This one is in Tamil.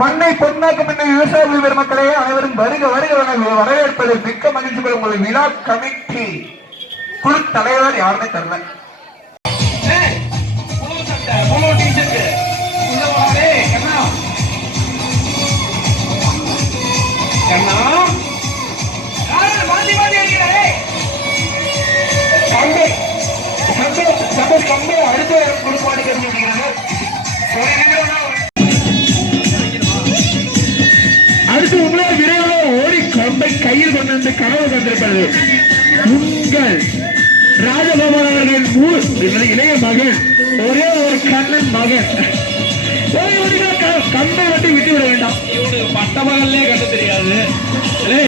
மண்ணை பொன்னாக்கும் என்ற விவசாய பெருமக்களே அனைவரும் வருக வருக வரவேற்பது மிக்க மகிழ்ச்சி பெறும் உங்கள் விழா கமிட்டி குழு தலைவர் யாருமே தரல ஏய், கையில் கொண்டு வந்து கனவு கொண்டிருப்பது உங்கள் ராஜகோபால் அவர்களின் ஊர் இளைய மகன் ஒரே ஒரு கண்ணன் மகன். க- கம்பை மட்டும் விட்டு விட